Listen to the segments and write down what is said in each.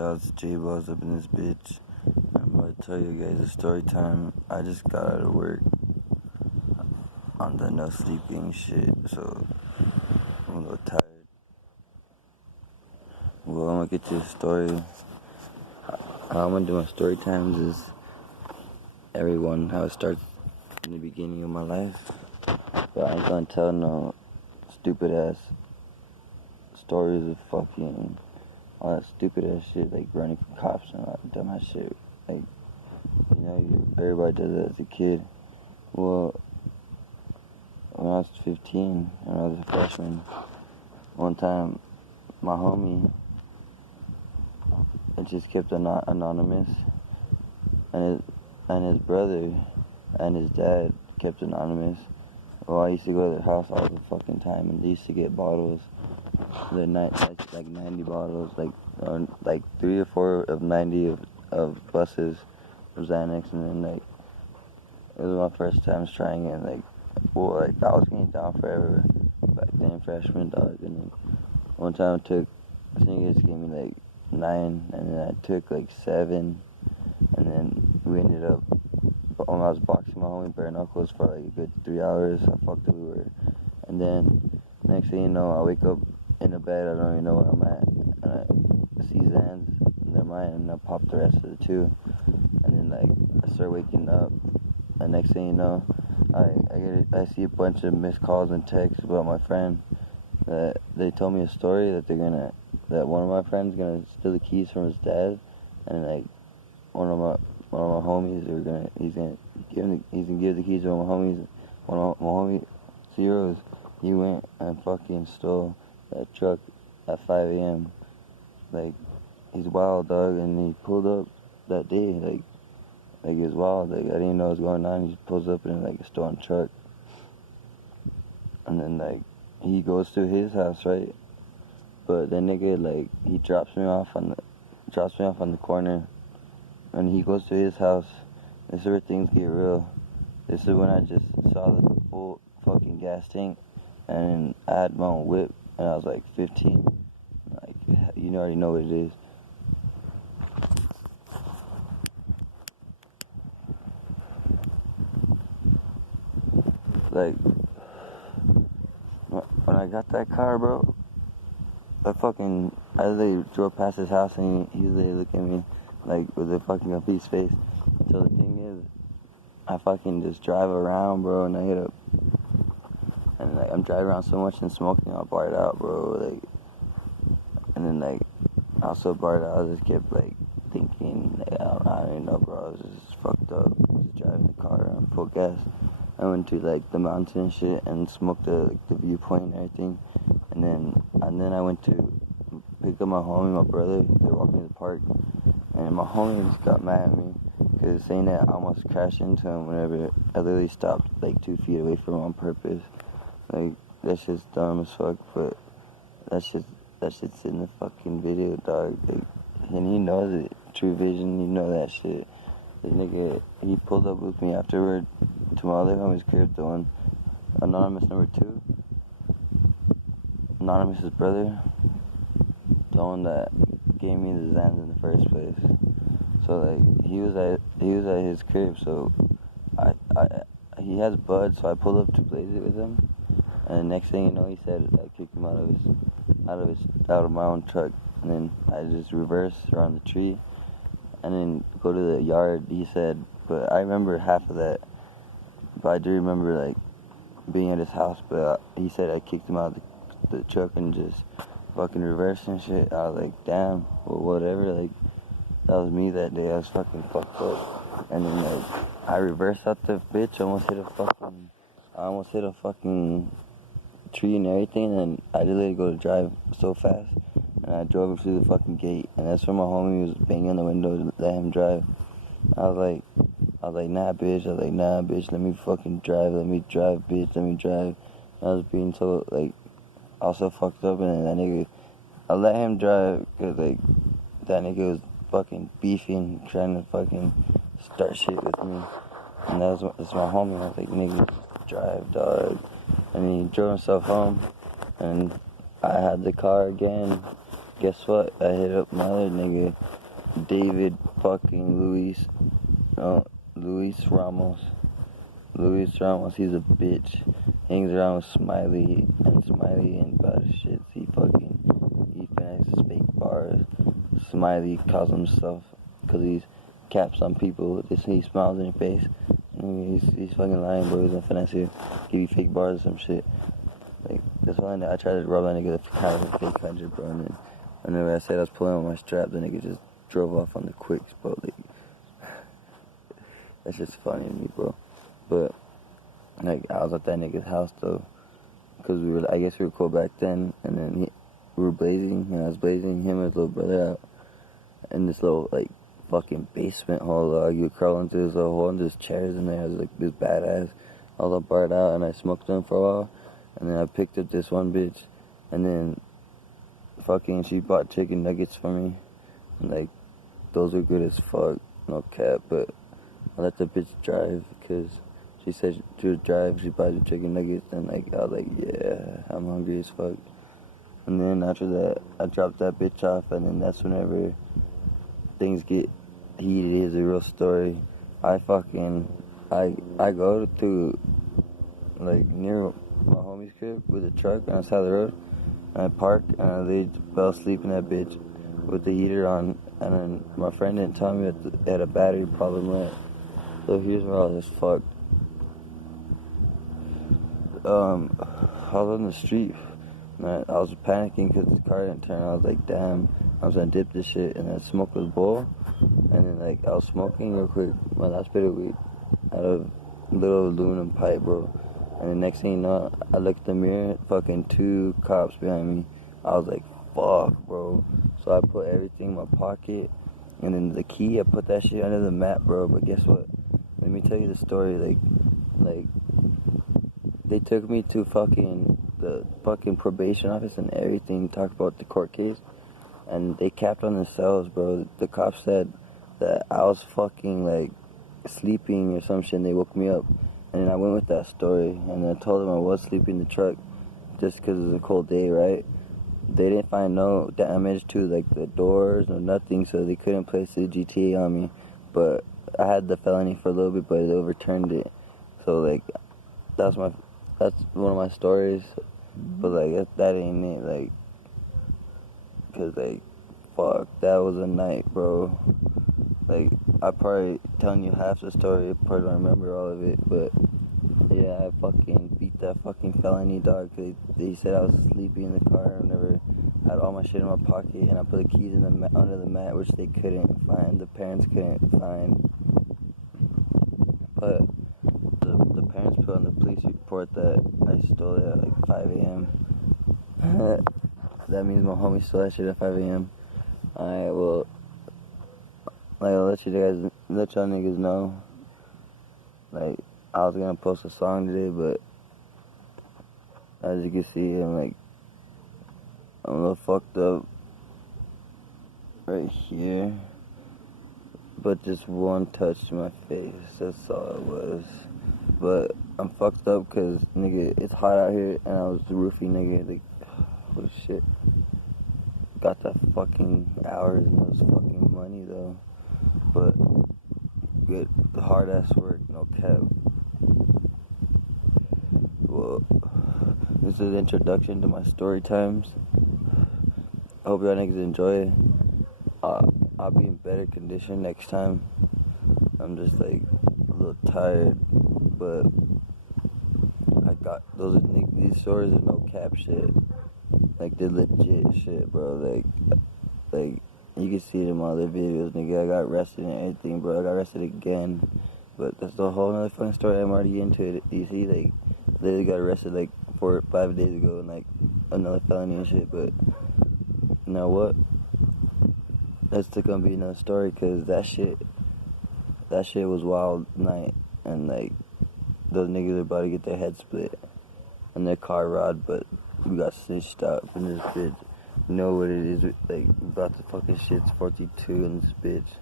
Yo, it's Jblawz up in this bitch. I'm gonna tell you guys a story time. I just got out of work on the no sleeping shit, so I'm a little tired. Well, I'm gonna get to the story. How I'm gonna do my story times is everyone how it starts in the beginning of my life. But I ain't gonna tell no stupid ass stories of fucking all that stupid ass shit, like running from cops and all that dumb ass shit. Like, everybody does that as a kid. Well, when I was 15, when I was a freshman, one time, my homie, it just kept anonymous, and his brother and his dad kept anonymous. Well, I used to go to their house all the fucking time, and they used to get bottles. The night, like 90 bottles, like 3 or 4 of 90 of buses of Xanax, and then it was my first time trying it. I was getting down forever back then, freshman dog, and then one time I think it just gave me 9, and then I took 7, and then we ended up, when I was boxing my homie bare knuckles for a good 3 hours, how fucked up we were, and then next thing you know, I wake up in the bed, I don't even know where I'm at, and I see Xans, and they're mine, and I pop the rest of the 2, and then I start waking up, and next thing you know, I see a bunch of missed calls and texts about my friend, that they told me a story that that one of my friends gonna steal the keys from his dad, and one of my homies he's gonna give the keys to one of my homies. One of my homie Zeros, he went and fucking stole that truck at 5 a.m. He's wild, dog, and he pulled up that day, it was wild, I didn't know what was going on. He just pulls up in a stolen truck, and then he goes to his house, right? But that nigga, he drops me off on the corner, and he goes to his house. This is where things get real. This is when I just saw the full fucking gas tank, and I had my own whip, and I was 15. You already know what it is. When I got that car, bro, I literally drove past his house, and he literally looked at me with a fucking complete face. So the thing is, I fucking just drive around, bro, and I hit up, and I'm driving around so much and smoking, I'll bar it out, bro, and then I also barred out. I just kept thinking, I don't even know, bro, I was just fucked up, just driving the car on full gas. I went to the mountain and shit and smoked the viewpoint and everything, and then I went to pick up my homie, my brother. They were walking to the park, and my homie just got mad at me because saying that I almost crashed into him whenever I literally stopped 2 feet away from him on purpose. That's just dumb as fuck, but that shit's in the fucking video, dog. And he knows it. True Vision, you know that shit. The nigga, he pulled up with me afterward to my other homie's crib, the one, anonymous number 2, anonymous's brother, the one that gave me the Xans in the first place. So he was at his crib, so he has bud, so I pulled up to blaze it with him, and next thing you know, he said I kicked him out of my own truck, and then I just reversed around the tree, and then go to the yard, he said, but I remember half of that, but I do remember being at his house, but he said I kicked him out of the truck and just fucking reversed and shit. I was damn, well, whatever, that was me that day. I was fucking fucked up, and then I reversed out the bitch, I almost hit a fucking tree and everything, and I did go to drive so fast, and I drove him through the fucking gate, and that's when my homie was banging on the window to let him drive. I was like, nah, bitch. Let me fucking drive. Let me drive, bitch. Let me drive. And I was being so also fucked up, and then that nigga, I let him drive because that nigga was fucking beefing, trying to fucking start shit with me, and that's my homie. I was like, nigga, drive, dog. And he drove himself home, and I had the car again, guess what? I hit up my other nigga, David fucking Luis Ramos. Luis Ramos, he's a bitch. Hangs around with Smiley, and Smiley ain't about his shit. He finances fake bars. Smiley calls himself, because he's caps on people. He smiles in your face. He's fucking lying, bro. He's gonna finesse you, give you fake bars or some shit. Like, that's why I tried to rob that nigga with kind of a fake 100, bro. And then whenever I said I was pulling on my strap, the nigga just drove off on the quicks, bro. Like, that's just funny to me, bro. But, like, I was at that nigga's house, though, because I guess we were cool back then, and then we were blazing, and I was blazing him and his little brother out in this little, like, fucking basement hole. You would crawl into this little hole, and there's chairs in there. I was like, this badass. I was all barred out, and I smoked them for a while, and then I picked up this one bitch, and then fucking she bought chicken nuggets for me, and, like, those were good as fuck, no cap, but I let the bitch drive, because she said she would drive, she bought the chicken nuggets, and, like, I was like, yeah, I'm hungry as fuck. And then after that, I dropped that bitch off, and then that's whenever things get heated. Here's a real story. I go to, like, near my homie's crib with a truck on the side of the road, and I park, and I fell asleep in that bitch with the heater on, and then my friend didn't tell me that they had a battery problem with it. So here's where I was just fucked. I was on the street, and I was panicking because the car didn't turn. I was like, damn, I was gonna dip this shit, and then smoke was bowl, and then, like, I was smoking real quick my last bit of weed out of a little aluminum pipe, bro. And the next thing you know, I looked in the mirror, fucking 2 cops behind me. I was like, fuck, bro. So I put everything in my pocket, and then the key, I put that shit under the mat, bro. But guess what? Let me tell you the story. Like, they took me to the fucking probation office and everything, talked about the court case, and they capped on themselves, bro. The cops said that I was fucking, like, sleeping or some shit, and they woke me up. And then I went with that story, and I told them I was sleeping in the truck just because it was a cold day, right? They didn't find no damage to, like, the doors or nothing, so they couldn't place the GTA on me. But I had the felony for a little bit, but they overturned it. So, like, that's one of my stories. But, like, that ain't it, like, because, like, fuck, that was a night, bro. Like, I probably telling you half the story, I probably don't remember all of it, but yeah, I fucking beat that fucking felony, dog. They said I was sleeping in the car. I never had all my shit in my pocket, and I put the keys in under the mat, which they couldn't find. The parents couldn't find. But the parents put on the police report that I stole it at like 5 a.m. That means my homie stole that shit at 5 a.m. Alright, well, like, I'll let y'all niggas know. Like, I was gonna post a song today, but as you can see, I'm a little fucked up right here. But just one touch to my face, that's all it was. But I'm fucked up because, nigga, it's hot out here, and I was roofing, nigga. Like, holy shit. Got that fucking hours and those fucking money, though. But good, the hard ass work, no cap. Well, this is an introduction to my story times. I hope y'all niggas enjoy it. I'll be in better condition next time. I'm just, like, a little tired, but I got these stories are no cap shit. Like, they're legit shit, bro. Like you can see it in my other videos, nigga. I got arrested and everything, bro. I got arrested again, but that's a whole nother funny story. I'm already into it. You see, like, literally got arrested like 4 or 5 days ago, and like another felony and shit. But you know what? That's still gonna be another story, cause that shit was wild night, and like those niggas are about to get their head split and their car robbed, but we got snitched out from this bitch. You know what it is, like, about the fucking shit's 42 in this bitch.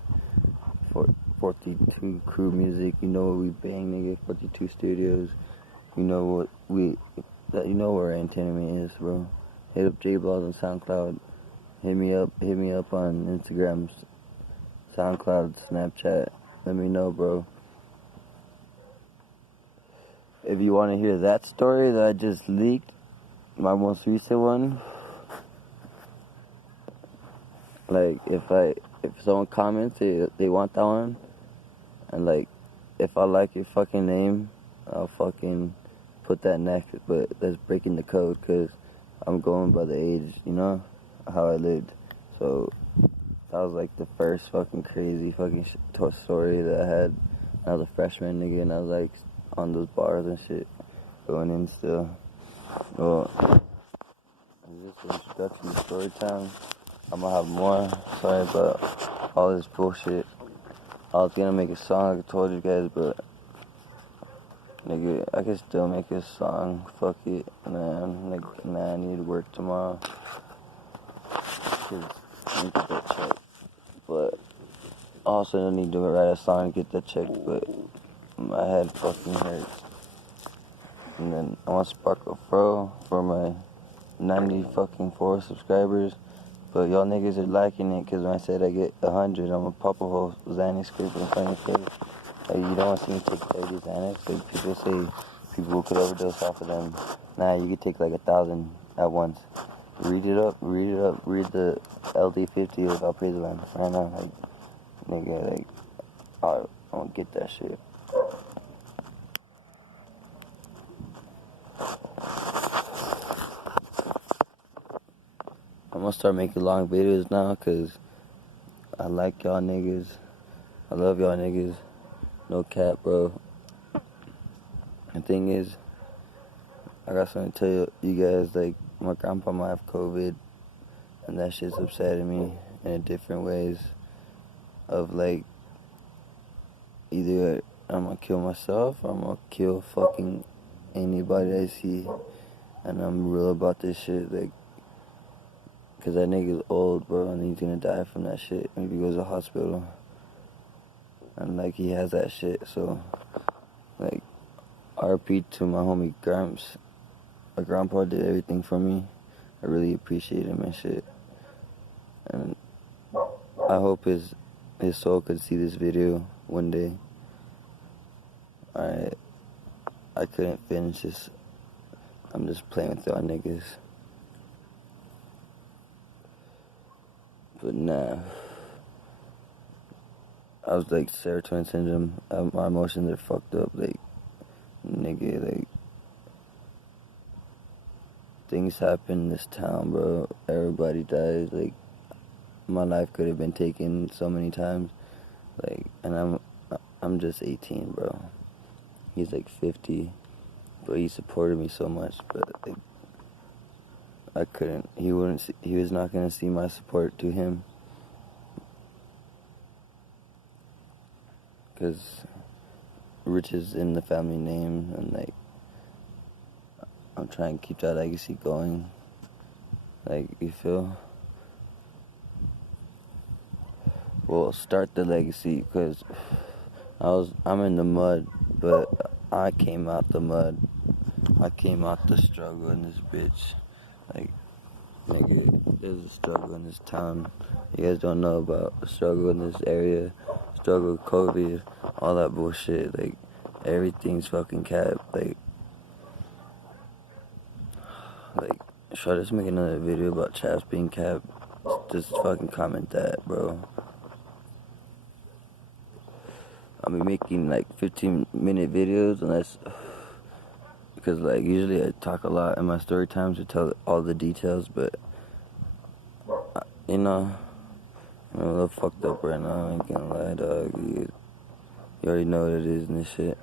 42 crew music, you know what we bang, nigga. 42 studios, you know what you know where our entertainment is, bro. Hit up Jblawz on SoundCloud. Hit me up on Instagram, SoundCloud, Snapchat. Let me know, bro. If you want to hear that story that I just leaked, my most recent one, like if someone comments they want that one, and like if I like your fucking name, I'll fucking put that next. But that's breaking the code, cause I'm going by the age, you know, how I lived. So that was like the first fucking crazy fucking story that I had. I was a freshman, nigga, and I was like on those bars and shit, going in still. Well, this is just an introduction to Storytime. I'm gonna have more. Sorry about all this bullshit. I was gonna make a song, like I told you guys, but nigga, I can still make a song. Fuck it, man. Like, nah, I need to work tomorrow. Cause I need to get that check. But also, I need to write a song to get that check. But my head fucking hurts. And then I want to spark a fro for my 90 fucking 4 subscribers. But y'all niggas are liking it, cause when I said I get 100, I'm gonna pop a whole Xanax script in front of your face. Like, you don't want to see me take 30 Xanax? Like, people say people could overdose off of them. Nah, you could take like 1,000 at once. Read the LD50 of I'll praise the Lamb right now. Like, nigga, like, I don't get that shit. I'm gonna start making long videos now, cause I like y'all niggas. I love y'all niggas. No cap, bro. The thing is, I got something to tell you guys. Like, my grandpa might have COVID, and that shit's upsetting me in different ways. Of like, either I'm gonna kill myself or I'm gonna kill fucking anybody I see. And I'm real about this shit. Like, cause that nigga's old, bro, and he's gonna die from that shit if he goes to the hospital. And like, he has that shit, so like, RP to my homie Gramps. My grandpa did everything for me. I really appreciate him and shit. And I hope his soul could see this video one day. I couldn't finish this. I'm just playing with y'all niggas. But nah. I was like serotonin syndrome. My emotions are fucked up. Like, nigga, like, things happen in this town, bro. Everybody dies. Like, my life could have been taken so many times. Like, and I'm just 18, bro. He's like 50, but he supported me so much. But like, I couldn't. He was not gonna see my support to him, cause Rich is in the family name, and like, I'm trying to keep that legacy going. Like, you feel? Well, start the legacy, cause I'm in the mud, but I came out the mud. I came out the struggle in this bitch. Like, nigga, there's a struggle in this town. You guys don't know about the struggle in this area. Struggle with COVID, all that bullshit. Like, everything's fucking capped. Like, should I just make another video about chaps being capped? Just fucking comment that, bro. I'll be making like 15-minute videos, unless, because like usually I talk a lot in my story times to tell all the details, but you know, I'm a little fucked up right now. I ain't gonna lie, dog. You already know what it is and this shit.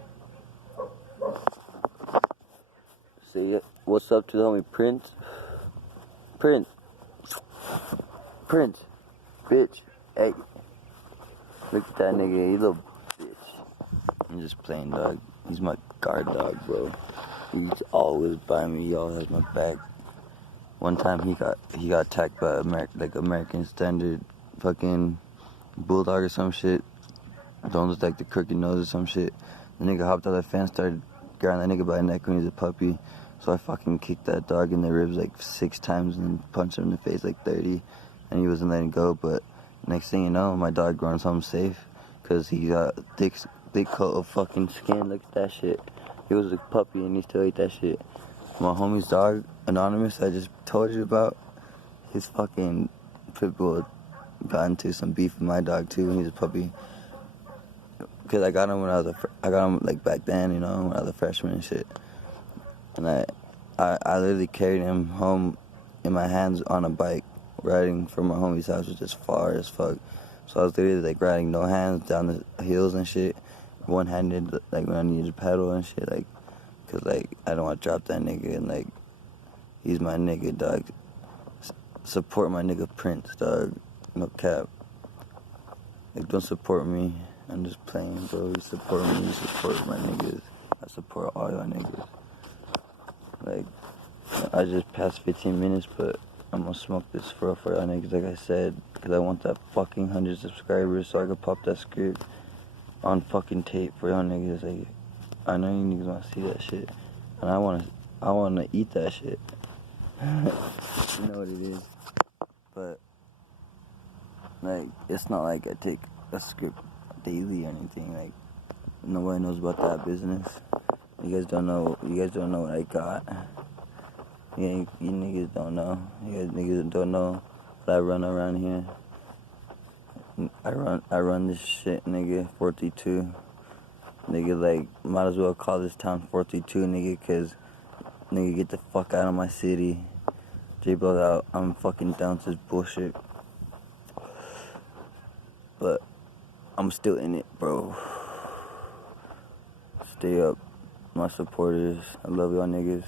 Say what's up to the homie Prince, bitch. Hey, look at that nigga, you little bitch. I'm just playing, dog. He's my guard dog, bro. He's always by me. He always has my back. One time he got attacked by American Standard fucking bulldog or some shit. Don't look like the crooked nose or some shit. The nigga hopped out of the fence, started grabbing that nigga by the neck when he was a puppy. So I fucking kicked that dog in the ribs like 6 times and then punched him in the face like 30. and he wasn't letting go. But next thing you know, my dog runs home safe, cause he got thick coat of fucking skin. Look at that shit. He was a puppy and he still ate that shit. My homie's dog, Anonymous, I just told you about, his fucking pit bull got into some beef with my dog too when he was a puppy. Cause I got him when I got him like back then, you know, when I was a freshman and shit. And I literally carried him home in my hands on a bike, riding from my homie's house, which is far as fuck. So I was literally like riding no hands down the hills and shit, one-handed, like when I needed to pedal and shit, like, cause like I don't want to drop that nigga, and like he's my nigga, dog. Support my nigga Prince, dog. No cap. Like, don't support me. I'm just playing, bro. You support me, you support my niggas. I support all y'all niggas. Like, I just passed 15 minutes, but I'm gonna smoke this for y'all niggas, like I said, because I want that fucking 100 subscribers so I can pop that script on fucking tape for y'all niggas. Like, I know you niggas wanna see that shit, and I wanna eat that shit. You know what it is. But like, it's not like I take a script daily or anything. Like, nobody knows about that business. You guys don't know what I got. You niggas don't know. You guys niggas don't know what I run around here. I run this shit, nigga, 42. Nigga, like, might as well call this town 42, nigga, cause nigga, get the fuck out of my city. Jblawz out. I'm fucking down to this bullshit. But I'm still in it, bro. Stay up, my supporters. I love y'all niggas.